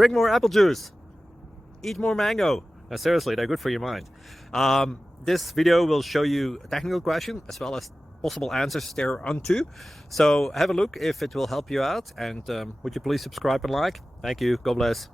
Drink more apple juice. Eat more mango. No, seriously, they're good for your mind. This video will show you a technical question as well as possible answers thereunto. So have a look if it will help you out, and would you please subscribe and like? Thank you. God bless.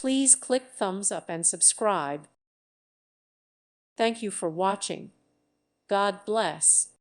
Please click thumbs up and subscribe. Thank you for watching. God bless.